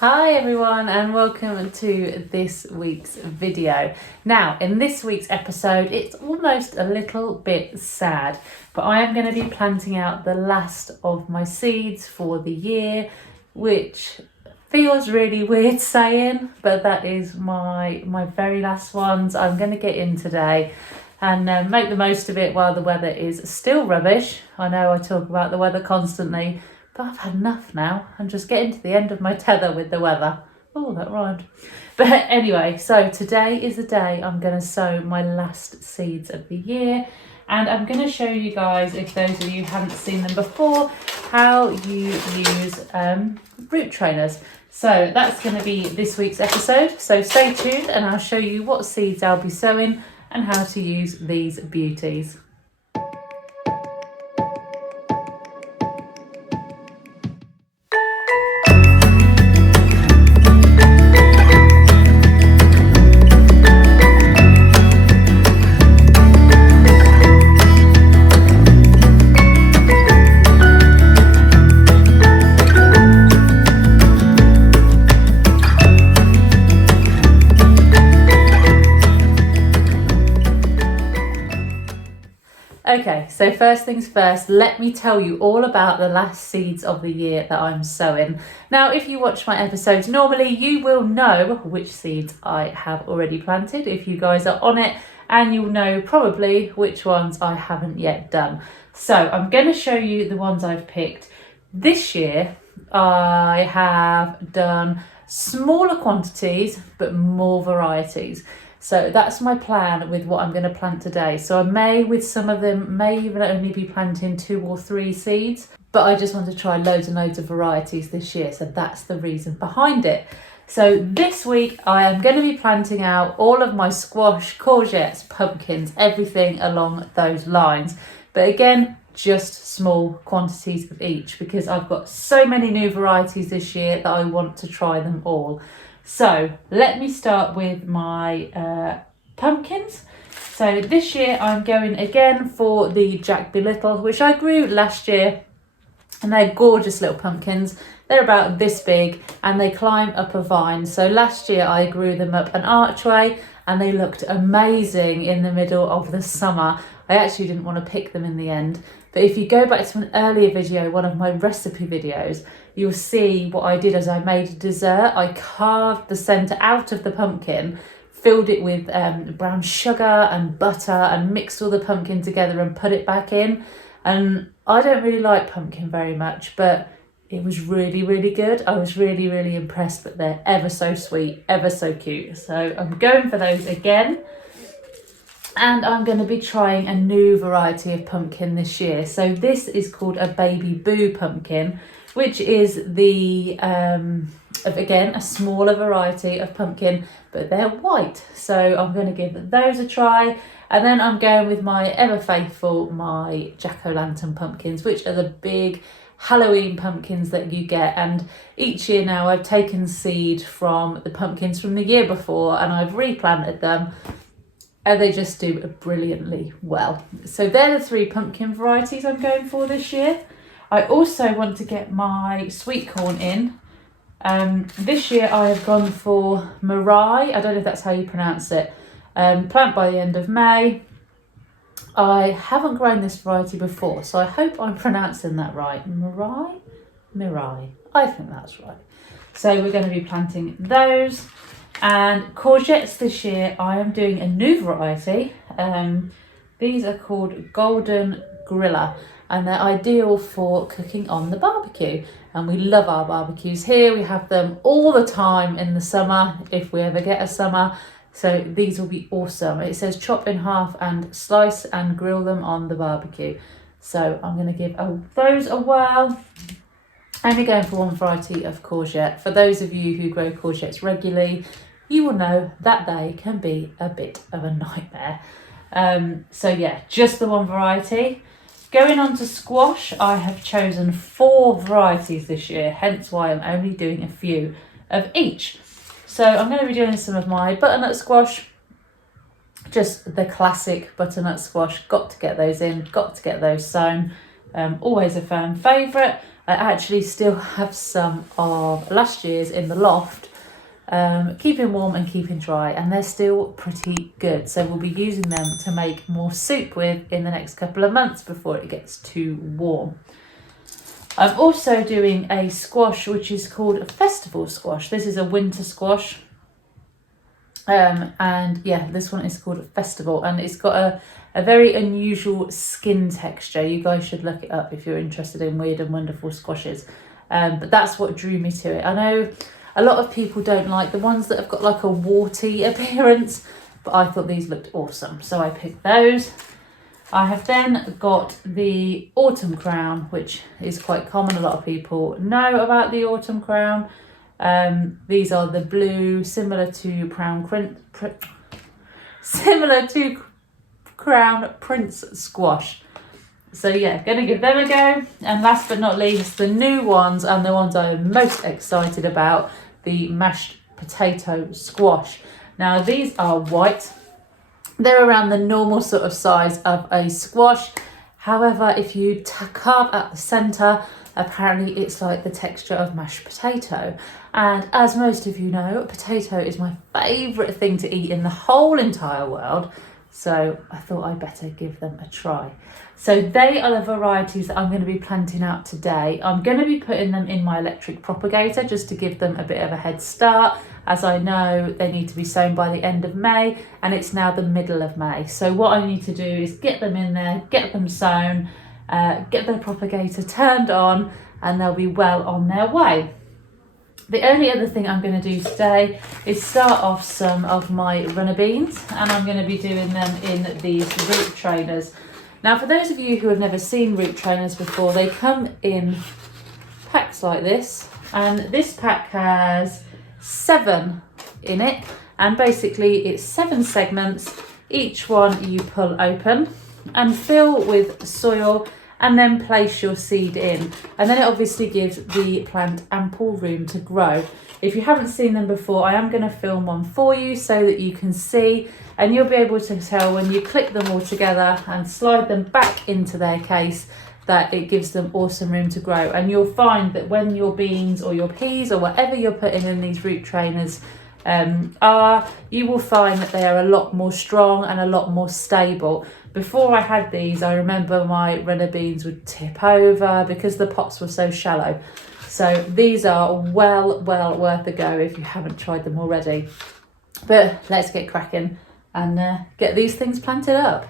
Hi everyone and welcome to this week's video. Now in this week's episode it's almost a little bit sad, but I am going to be planting out the last of my seeds for the year, which feels really weird saying, but that is my very last ones. I'm going to get in today and make the most of it while the weather is still rubbish. I know I talk about the weather constantly, but I've had enough now. I'm just getting to the end of my tether with the weather. Oh, that rhymed. But anyway, so today is the day I'm going to sow my last seeds of the year. And I'm going to show you guys, if those of you haven't seen them before, how you use root trainers. So that's going to be this week's episode. So stay tuned and I'll show you what seeds I'll be sowing and how to use these beauties. Okay, so first things first, let me tell you all about the last seeds of the year that I'm sowing. Now, if you watch my episodes normally, you will know which seeds I have already planted if you guys are on it, and you'll know probably which ones I haven't yet done. So I'm going to show you the ones I've picked. This year, I have done smaller quantities, but more varieties. So that's my plan with what I'm going to plant today. So I may, with some of them, may even only be planting 2 or 3 seeds, but I just want to try loads and loads of varieties this year. So that's the reason behind it. So this week I am going to be planting out all of my squash, courgettes, pumpkins, everything along those lines. But again, just small quantities of each because I've got so many new varieties this year that I want to try them all. So let me start with my pumpkins. So this year I'm going again for the Jack Be Little, which I grew last year, and they're gorgeous little pumpkins. They're about this big and they climb up a vine. So last year I grew them up an archway and they looked amazing in the middle of the summer. I actually didn't want to pick them in the end, but if you go back to an earlier video, one of my recipe videos, you'll see what I did as I made a dessert. I carved the centre out of the pumpkin, filled it with brown sugar and butter and mixed all the pumpkin together and put it back in. And I don't really like pumpkin very much, but it was really, really good. I was really, really impressed, but they're ever so sweet, ever so cute. So I'm going for those again. And I'm going to be trying a new variety of pumpkin this year. So this is called a Baby Boo pumpkin, which is the, again, a smaller variety of pumpkin, but they're white. So I'm going to give those a try. And then I'm going with my ever faithful, my Jack-o'-lantern pumpkins, which are the big Halloween pumpkins that you get. And each year now I've taken seed from the pumpkins from the year before and I've replanted them. And they just do brilliantly well. So they're the 3 pumpkin varieties I'm going for this year. I also want to get my sweet corn in. This year I have gone for Mirai. I don't know if that's how you pronounce it. Plant by the end of May. I haven't grown this variety before, so I hope I'm pronouncing that right. Mirai. I think that's right. So we're going to be planting those. And courgettes this year, I am doing a new variety. These are called Golden Grilla, and they're ideal for cooking on the barbecue. And we love our barbecues here. We have them all the time in the summer, if we ever get a summer. So these will be awesome. It says chop in half and slice and grill them on the barbecue. So I'm going to give those a whirl. Only going for one variety of courgette. For those of you who grow courgettes regularly, you will know that they can be a bit of a nightmare. So yeah, just the one variety. Going on to squash, I have chosen 4 varieties this year, hence why I'm only doing a few of each. So I'm going to be doing some of my butternut squash, just the classic butternut squash. Got to get those in, got to get those sown. Always a fan favourite. I actually still have some of last year's in the loft, keeping warm and keeping dry, and they're still pretty good. So we'll be using them to make more soup with in the next couple of months before it gets too warm. I'm also doing a squash which is called a festival squash. This is a winter squash. And yeah, this one is called a festival, and it's got a very unusual skin texture. You guys should look it up if you're interested in weird and wonderful squashes. But that's what drew me to it. I know a lot of people don't like the ones that have got like a warty appearance, but I thought these looked awesome, so I picked those. I have then got the autumn crown, which is quite common. A lot of people know about the autumn crown. These are the blue, similar to Crown Prince squash. So yeah, gonna give them a go. And last but not least, the new ones, and the ones I'm most excited about, the mashed potato squash. Now these are white. They're around the normal sort of size of a squash. However, if you carve at the centre, apparently it's like the texture of mashed potato. And as most of you know, potato is my favourite thing to eat in the whole entire world. So I thought I'd better give them a try. So they are the varieties that I'm going to be planting out today. I'm going to be putting them in my electric propagator just to give them a bit of a head start, as I know they need to be sown by the end of May, and it's now the middle of May. So what I need to do is get them in there, get them sown, get the propagator turned on, and they'll be well on their way. The only other thing I'm going to do today is start off some of my runner beans, and I'm going to be doing them in these root trainers. Now, for those of you who have never seen root trainers before, they come in packs like this, and this pack has 7 in it, and basically it's 7 segments. Each one you pull open and fill with soil, and then place your seed in, and then it obviously gives the plant ample room to grow. If you haven't seen them before, I am going to film one for you so that you can see, and you'll be able to tell when you click them all together and slide them back into their case that it gives them awesome room to grow. And you'll find that when your beans or your peas or whatever you're putting in these root trainers you will find that they are a lot more strong and a lot more stable. Before I had these, I remember my runner beans would tip over because the pots were so shallow. So these are well worth a go if you haven't tried them already. But let's get cracking and get these things planted up.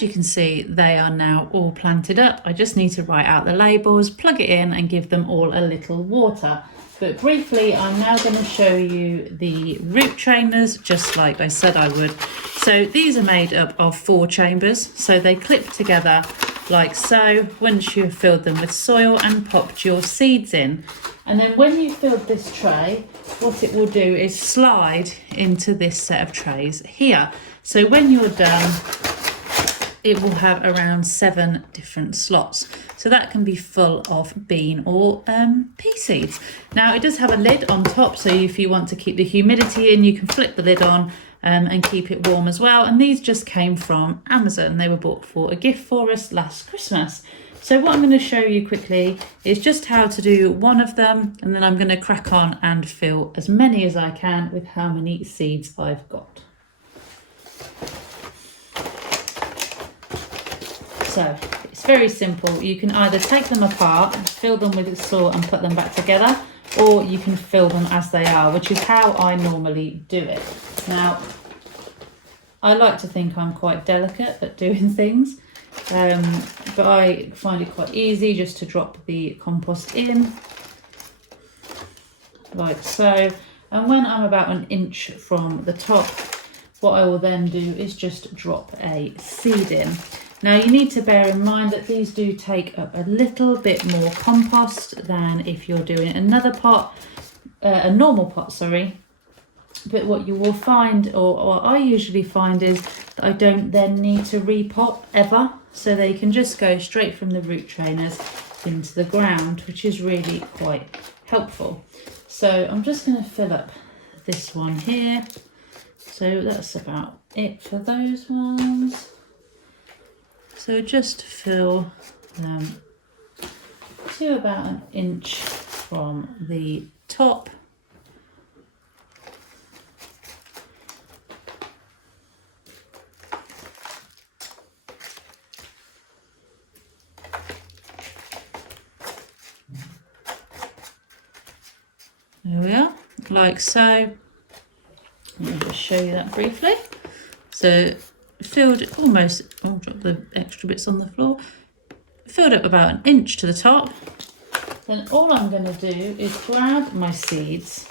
as you can see, they are now all planted up. I just need to write out the labels, plug it in and give them all a little water. But briefly, I'm now going to show you the root trainers, just like I said I would. So these are made up of 4 chambers, so they clip together like so once you've filled them with soil and popped your seeds in. And then when you've filled this tray, what it will do is slide into this set of trays here. So when you're done, it will have around 7 different slots. So that can be full of bean or pea seeds. Now it does have a lid on top, so if you want to keep the humidity in, you can flip the lid on and keep it warm as well. And these just came from Amazon. They were bought for a gift for us last Christmas. So what I'm going to show you quickly is just how to do one of them, and then I'm going to crack on and fill as many as I can with how many seeds I've got. So it's very simple. You can either take them apart, fill them with soil and put them back together, or you can fill them as they are, which is how I normally do it. Now, I like to think I'm quite delicate at doing things, but I find it quite easy just to drop the compost in, like so. And when I'm about 1 inch from the top, what I will then do is just drop a seed in. Now you need to bear in mind that these do take up a little bit more compost than if you're doing another pot, a normal pot, sorry. But what you will find, or I usually find, is that I don't then need to repot ever. So they can just go straight from the root trainers into the ground, which is really quite helpful. So I'm just going to fill up this one here. So that's about it for those ones. So just fill them to about 1 inch from the top. There we are, like so. Let me just show you that briefly. So filled almost, I'll drop the extra bits on the floor, filled up about 1 inch to the top. Then all I'm going to do is grab my seeds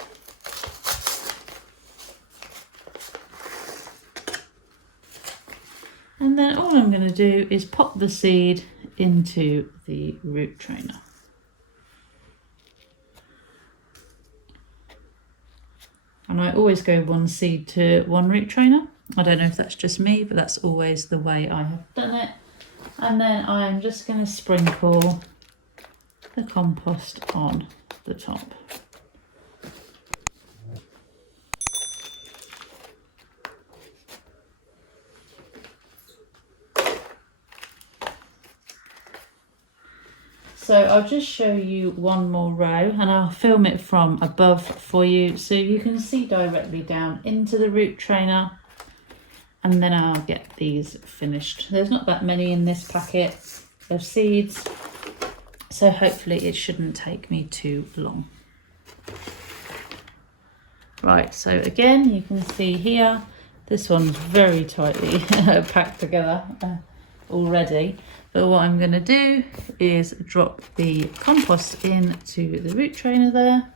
and then all I'm going to do is pop the seed into the root trainer. And I always go 1 seed to 1 root trainer. I don't know if that's just me, but that's always the way I have done it. And then I'm just going to sprinkle the compost on the top. So I'll just show you one more row and I'll film it from above for you so you can see directly down into the root trainer, and then I'll get these finished. There's not that many in this packet of seeds, so hopefully it shouldn't take me too long. Right, so again, you can see here, this one's very tightly packed together already. But what I'm going to do is drop the compost into the root trainer there.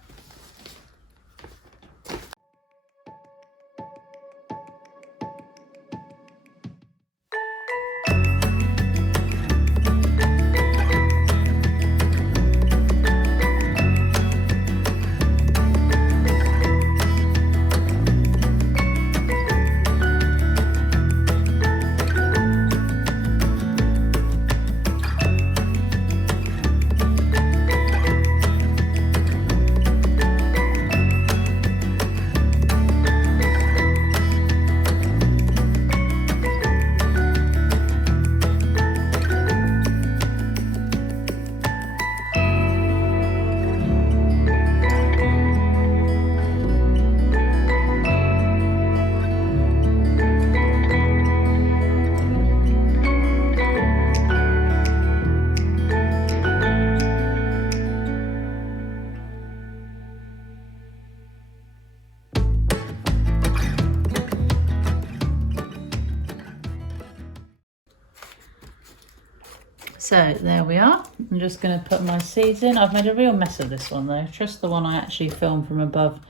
So there we are. I'm just going to put my seeds in. I've made a real mess of this one though. Trust the one I actually filmed from above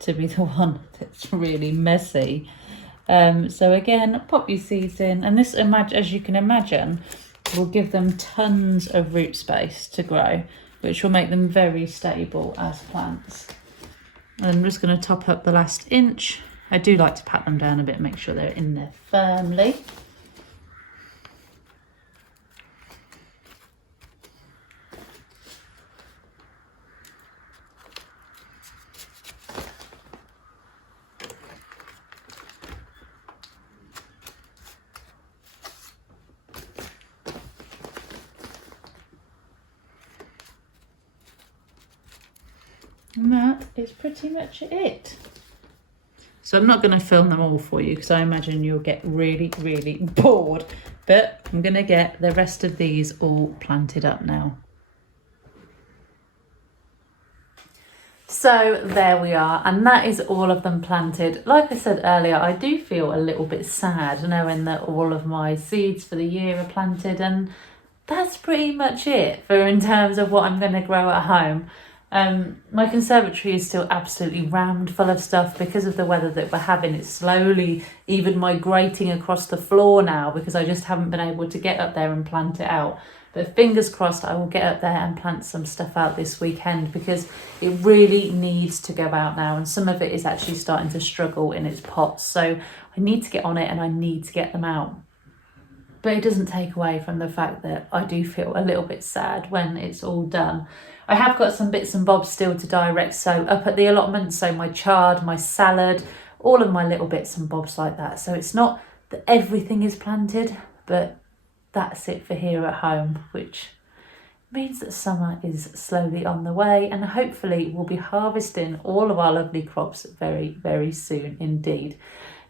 to be the one that's really messy. So again, pop your seeds in, and this, as you can imagine, will give them tons of root space to grow, which will make them very stable as plants. And I'm just going to top up the last inch. I do like to pat them down a bit, make sure they're in there firmly. And that is pretty much it. So I'm not going to film them all for you because I imagine you'll get really, really bored. But I'm going to get the rest of these all planted up now. So there we are, and that is all of them planted. Like I said earlier, I do feel a little bit sad knowing that all of my seeds for the year are planted, and that's pretty much it for in terms of what I'm going to grow at home. My conservatory is still absolutely rammed full of stuff because of the weather that we're having. It's slowly even migrating across the floor now because I just haven't been able to get up there and plant it out. But fingers crossed I will get up there and plant some stuff out this weekend because it really needs to go out now, and some of it is actually starting to struggle in its pots. So I need to get on it and I need to get them out. But it doesn't take away from the fact that I do feel a little bit sad when it's all done. I have got some bits and bobs still to direct sow up at the allotment, so my chard, my salad, all of my little bits and bobs like that. So it's not that everything is planted, but that's it for here at home, which means that summer is slowly on the way, and hopefully we'll be harvesting all of our lovely crops very, very soon indeed.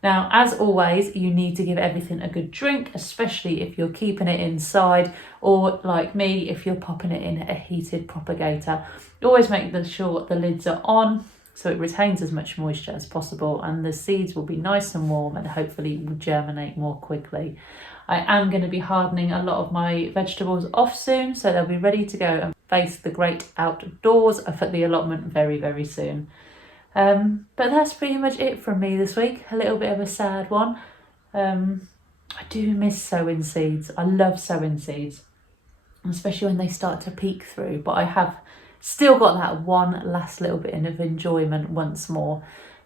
Now, as always, you need to give everything a good drink, especially if you're keeping it inside, or like me, if you're popping it in a heated propagator. Always make sure the lids are on so it retains as much moisture as possible, and the seeds will be nice and warm and hopefully will germinate more quickly. I am going to be hardening a lot of my vegetables off soon, so they'll be ready to go and face the great outdoors up at the allotment very, very soon. But that's pretty much it from me this week. A little bit of a sad one. I do miss sowing seeds. I love sowing seeds, especially when they start to peek through. But I have still got that one last little bit of enjoyment once more.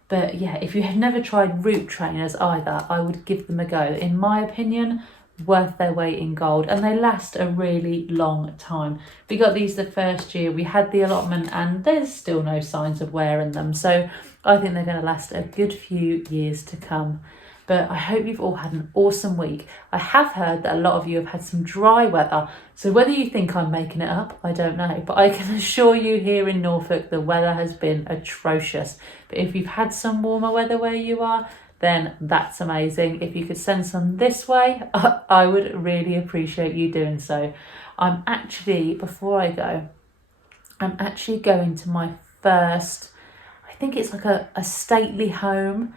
But yeah, if you have never tried root trainers either, I would give them a go. In my opinion, worth their weight in gold, and they last a really long time. We got these the first year we had the allotment, and there's still no signs of wear in them, so I think they're going to last a good few years to come. But I hope you've all had an awesome week. I have heard that a lot of you have had some dry weather, so whether you think I'm making it up, I don't know, but I can assure you here in Norfolk the weather has been atrocious. But if you've had some warmer weather where you are, then that's amazing. If you could send some this way, I would really appreciate you doing so. I'm actually, before I go, I'm actually going to my first, I think it's like a stately home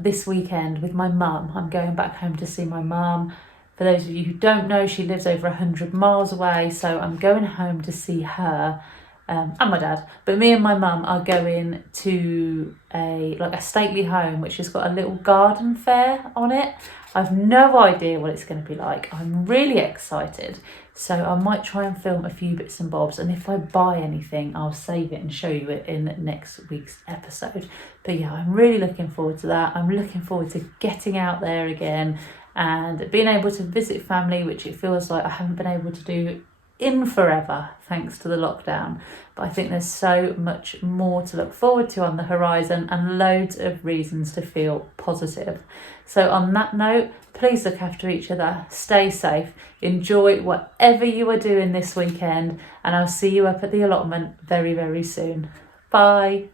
this weekend with my mum. I'm going back home to see my mum. For those of you who don't know, she lives over 100 miles away, so I'm going home to see her. And my dad, but me and my mum are going to a stately home which has got a little garden fair on it. I've no idea what it's going to be like. I'm really excited, so I might try and film a few bits and bobs, and if I buy anything I'll save it and show you it in next week's episode. But yeah, I'm really looking forward to that. I'm looking forward to getting out there again and being able to visit family, which it feels like I haven't been able to do in forever thanks to the lockdown. But I think there's so much more to look forward to on the horizon and loads of reasons to feel positive. So on that note, please look after each other, stay safe, enjoy whatever you are doing this weekend, and I'll see you up at the allotment very, very soon. Bye.